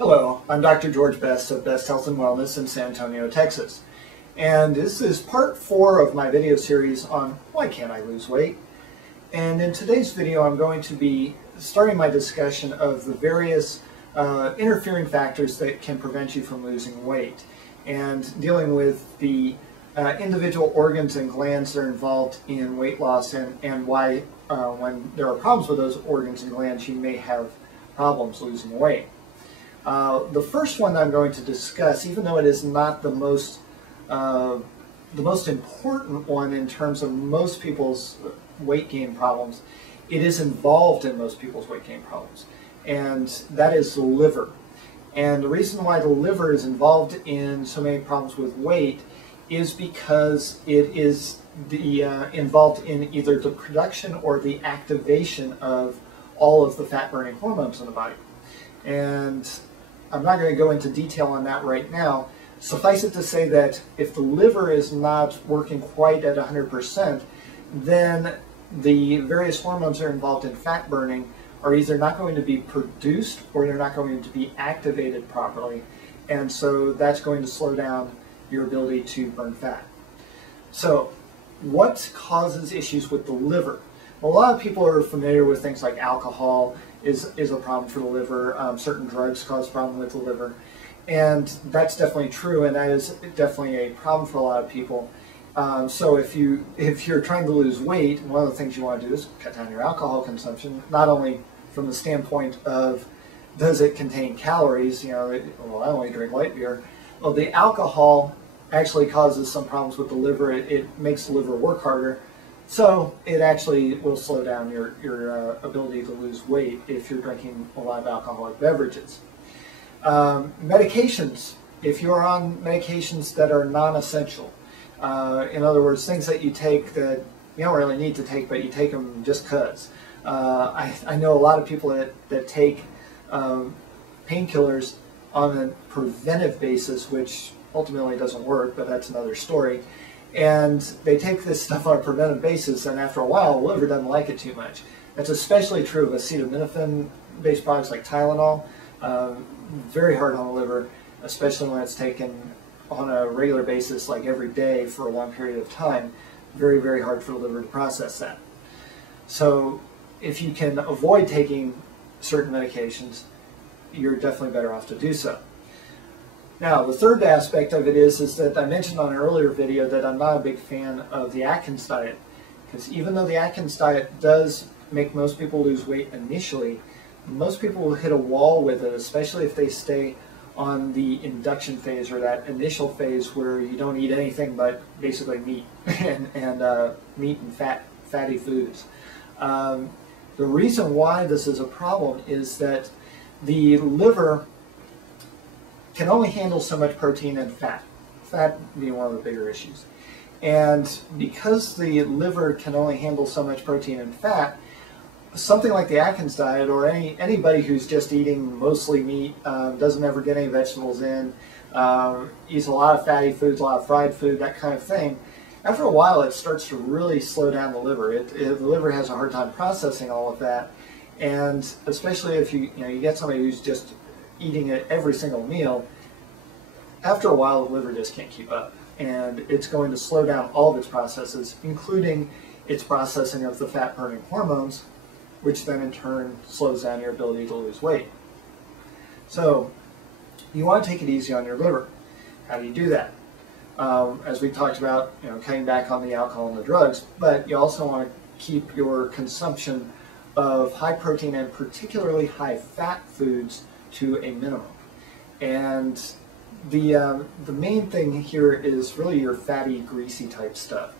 Hello, I'm Dr. George Best of Best Health and Wellness in San Antonio, Texas. And this is part 4 of my video series on why can't I lose weight? And in today's video, I'm going to be starting my discussion of the various interfering factors that can prevent you from losing weight, and dealing with the individual organs and glands that are involved in weight loss, and why when there are problems with those organs and glands, you may have problems losing weight. The first one I'm going to discuss, even though it is not the most important one in terms of most people's weight gain problems, it is involved in most people's weight gain problems, and that is the liver. And the reason why the liver is involved in so many problems with weight is because it is involved in either the production or the activation of all of the fat-burning hormones in the body. And I'm not going to go into detail on that right now. Suffice it to say that if the liver is not working quite at 100%, then the various hormones that are involved in fat burning are either not going to be produced or they're not going to be activated properly. And so that's going to slow down your ability to burn fat. So what causes issues with the liver? Well, a lot of people are familiar with things like alcohol is a problem for the liver. Certain drugs cause problem with the liver. And that's definitely true, and that is definitely a problem for a lot of people. So if you're trying to lose weight, one of the things you want to do is cut down your alcohol consumption, not only from the standpoint of does it contain calories, well, I only drink light beer. Well, the alcohol actually causes some problems with the liver. It makes the liver work harder. So it actually will slow down your ability to lose weight if you're drinking a lot of alcoholic beverages. Medications, if you're on medications that are non-essential, in other words, things that you take that you don't really need to take, but you take them just because. I know a lot of people that take painkillers on a preventive basis, which ultimately doesn't work, but that's another story. And they take this stuff on a preventive basis, and after a while, the liver doesn't like it too much. That's especially true of acetaminophen-based products like Tylenol. Very hard on the liver, especially when it's taken on a regular basis, like every day for a long period of time. Very, very hard for the liver to process that. So if you can avoid taking certain medications, you're definitely better off to do so. Now, the third aspect of it is that I mentioned on an earlier video that I'm not a big fan of the Atkins diet, because even though the Atkins diet does make most people lose weight initially, most people will hit a wall with it, especially if they stay on the induction phase, or that initial phase where you don't eat anything but basically meat and meat and fatty foods. The reason why this is a problem is that the liver can only handle so much protein and fat, fat being one of the bigger issues. And because the liver can only handle so much protein and fat, something like the Atkins diet, or anybody who's just eating mostly meat, doesn't ever get any vegetables in, eats a lot of fatty foods, a lot of fried food, that kind of thing, after a while it starts to really slow down the liver. The liver has a hard time processing all of that, and especially if you get somebody who's just eating it every single meal, after a while the liver just can't keep up, and it's going to slow down all of its processes, including its processing of the fat-burning hormones, which then in turn slows down your ability to lose weight. So you want to take it easy on your liver. How do you do that? As we talked about, cutting back on the alcohol and the drugs, but you also want to keep your consumption of high protein and particularly high fat foods to a minimum. And the main thing here is really your fatty, greasy type stuff.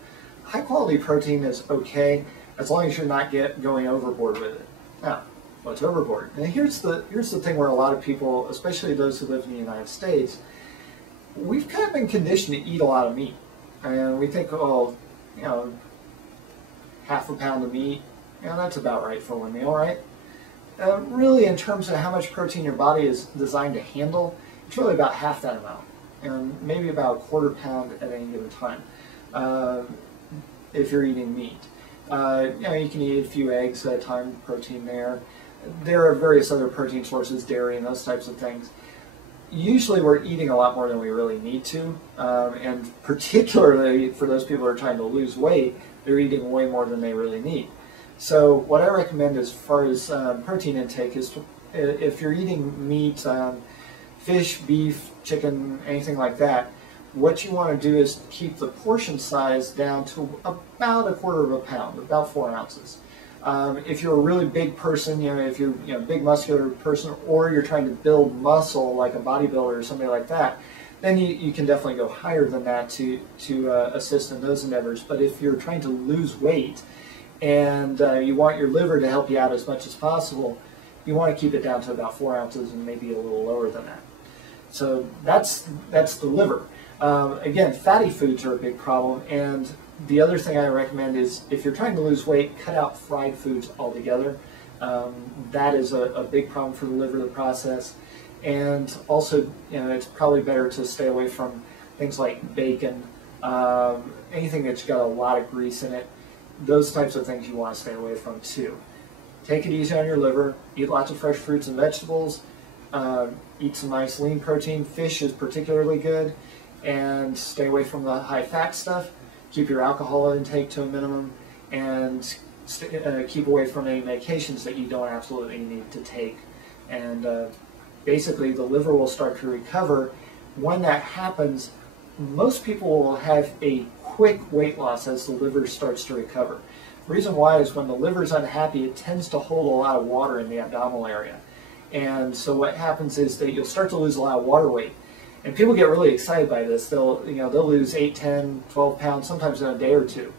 High quality protein is okay as long as you're not going overboard with it. Now, what's overboard? And here's the thing where a lot of people, especially those who live in the United States, we've kind of been conditioned to eat a lot of meat. And we think, oh, half a pound of meat, that's about right for one meal, right? Really, in terms of how much protein your body is designed to handle, it's really about half that amount, and maybe about a quarter pound at any given time, if you're eating meat. You can eat a few eggs at a time, protein there. there are various other protein sources, dairy and those types of things. Usually we're eating a lot more than we really need to, and particularly for those people who are trying to lose weight, they're eating way more than they really need. So what I recommend as far as protein intake is, if you're eating meat, fish, beef, chicken, anything like that, what you want to do is keep the portion size down to about 1/4 pound, about 4 ounces. If you're a really big person, if you're a big muscular person, or you're trying to build muscle like a bodybuilder or somebody like that, then you can definitely go higher than that to assist in those endeavors. But if you're trying to lose weight and you want your liver to help you out as much as possible, you want to keep it down to about 4 ounces and maybe a little lower than that. So that's the liver. Again, fatty foods are a big problem, and the other thing I recommend is, if you're trying to lose weight, cut out fried foods altogether. That is a big problem for the liver to process. And also, it's probably better to stay away from things like bacon, anything that's got a lot of grease in it. Those types of things you want to stay away from too. Take it easy on your liver, eat lots of fresh fruits and vegetables, eat some nice lean protein. Fish is particularly good, and stay away from the high fat stuff. Keep your alcohol intake to a minimum, and keep away from any medications that you don't absolutely need to take. And basically the liver will start to recover. When that happens, most people will have a quick weight loss as the liver starts to recover. The reason why is, when the liver is unhappy, it tends to hold a lot of water in the abdominal area. And so what happens is that you'll start to lose a lot of water weight. And people get really excited by this. They'll lose 8, 10, 12 pounds, sometimes in a day or two.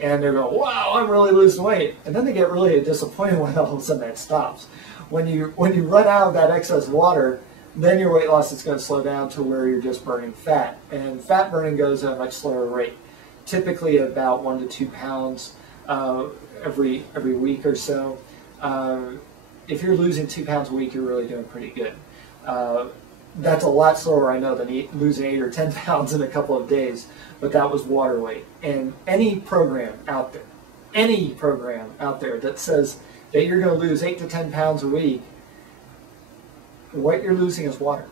And they're going, wow, I'm really losing weight. And then they get really disappointed when all of a sudden that stops. When you run out of that excess water, then your weight loss is going to slow down to where you're just burning fat. And fat burning goes at a much slower rate, typically about 1 to 2 pounds every week or so. If you're losing 2 pounds a week, you're really doing pretty good. That's a lot slower, I know, than losing 8 or 10 pounds in a couple of days, but that was water weight. And any program out there that says that you're going to lose 8 to 10 pounds a week, what you're losing is water.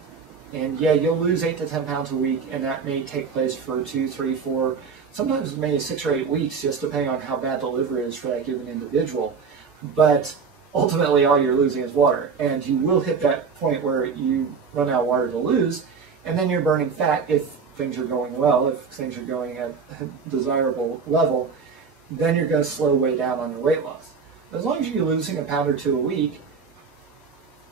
And yeah, you'll lose 8 to 10 pounds a week, and that may take place for 2, 3, 4, sometimes maybe 6 or 8 weeks, just depending on how bad the liver is for that given individual. But ultimately, all you're losing is water, and you will hit that point where you run out of water to lose, and then you're burning fat if things are going well, if things are going at a desirable level. Then you're going to slow way down on your weight loss. As long as you're losing 1 pound or 2 a week,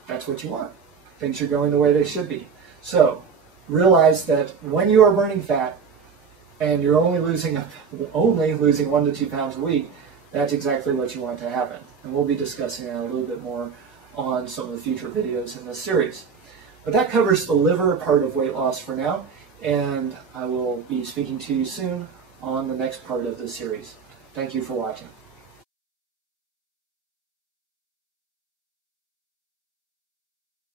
that's what you want. Things are going the way they should be. So realize that when you are burning fat and you're only losing 1 to 2 pounds a week, that's exactly what you want to happen. And we'll be discussing that a little bit more on some of the future videos in this series. But that covers the liver part of weight loss for now, and I will be speaking to you soon on the next part of this series. Thank you for watching.